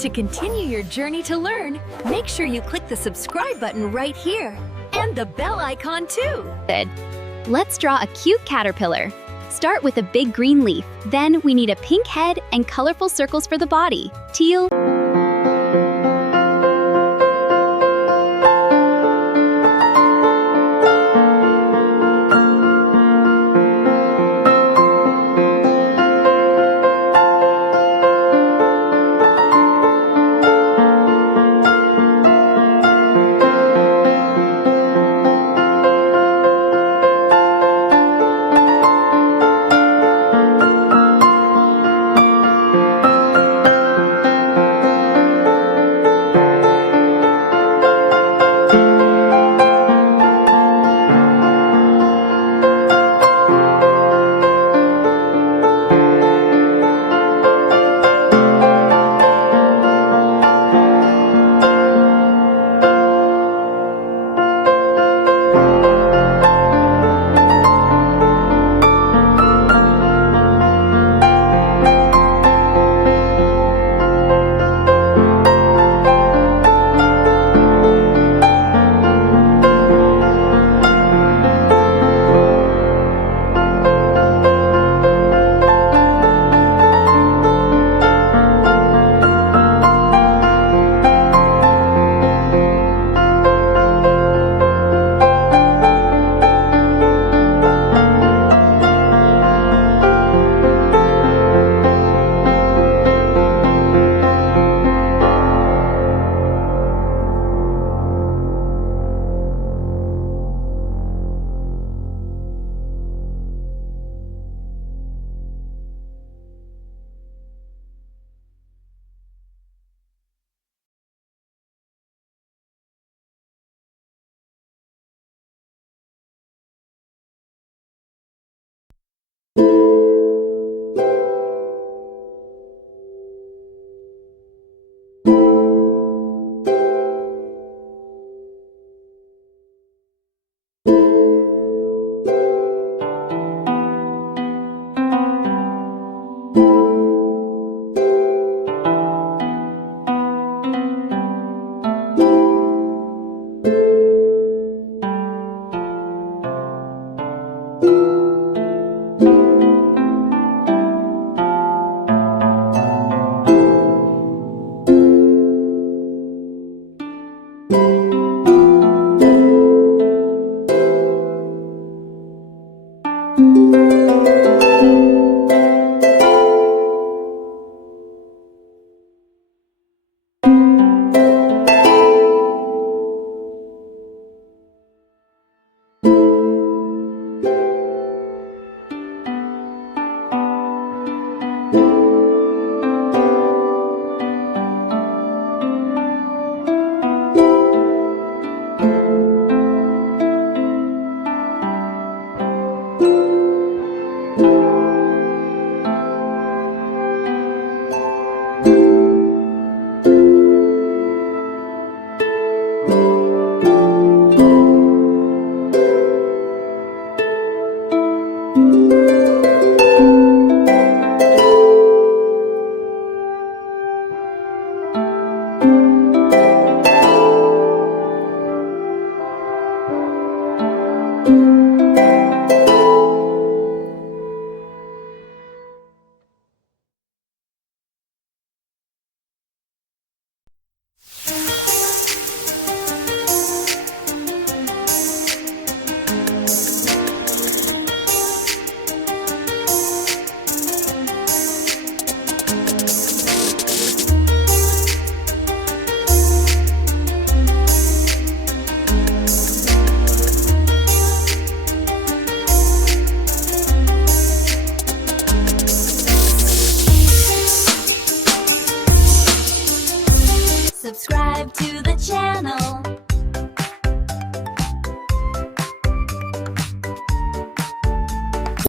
To continue your journey to learn, make sure you click the subscribe button right here and the bell icon too. Good. Let's draw a cute caterpillar. Start with a big green leaf. Then we need a pink head and colorful circles for the body. Teal. Subscribe to the channel.